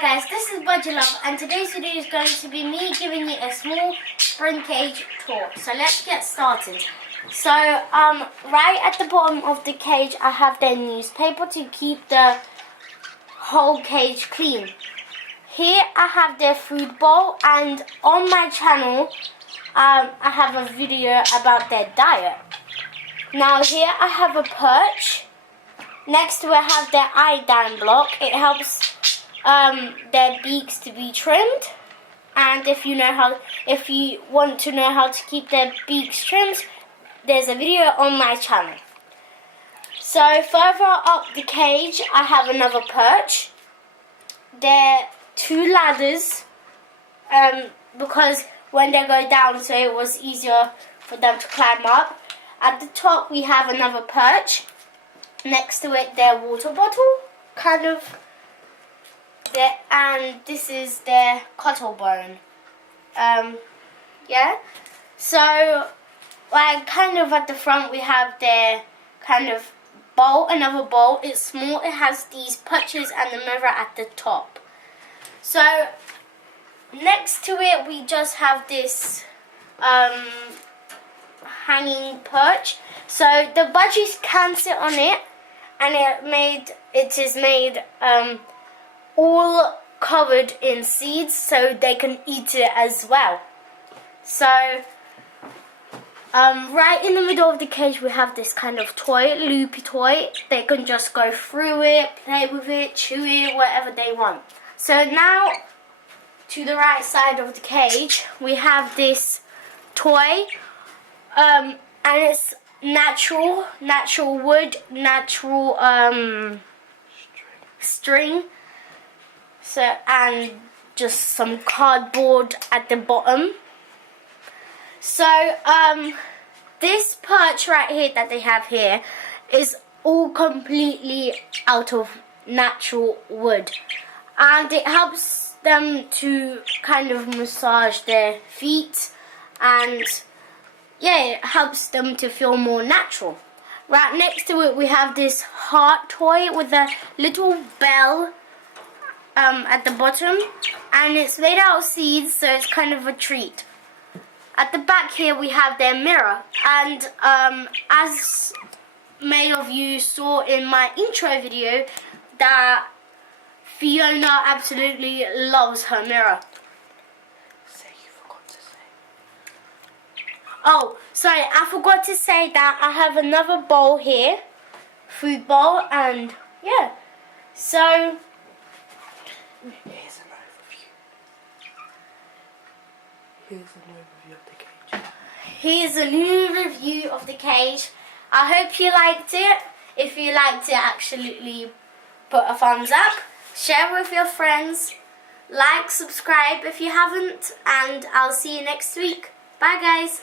Hi guys, this is Budgie Love, and today's video is going to be me giving you a small spring cage tour. So let's get started. So right at the bottom of the cage I have their newspaper to keep the whole cage clean. Here I have their food bowl, and on my channel I have a video about their diet. Now here I have a perch. Next to it I have their iodine block. It helps their beaks to be trimmed, and if you want to know how to keep their beaks trimmed, there's a video on my channel. So further up the cage I have another perch. There are two ladders because when they go down, so it was easier for them to climb up. At the top we have another perch. Next to it their water bottle, kind of there, and this is their cottlebone. Yeah, so like kind of at the front we have their kind of bowl, another bowl. It's small, it has these perches and the mirror at the top. So next to it we just have this hanging perch, so the budgies can sit on it, and it is made all covered in seeds, so they can eat it as well. So right in the middle of the cage we have this kind of toy, loopy toy. They can just go through it, play with it, chew it, whatever they want. So now to the right side of the cage we have this toy, and it's natural wood, natural string. So, and just some cardboard at the bottom. So this perch right here that they have here is all completely out of natural wood, and it helps them to kind of massage their feet, and yeah, it helps them to feel more natural. Right next to it we have this heart toy with a little bell at the bottom, and it's made out of seeds, so it's kind of a treat. At the back here we have their mirror, and as many of you saw in my intro video, that Fiona absolutely loves her mirror. Oh, sorry, I forgot to say that I have another bowl here, food bowl, and yeah, so here's an overview. Here's an overview of the cage. Here's a new review of the cage. I hope you liked it. If you liked it, absolutely put a thumbs up, share with your friends, like, subscribe if you haven't, and I'll see you next week. Bye guys.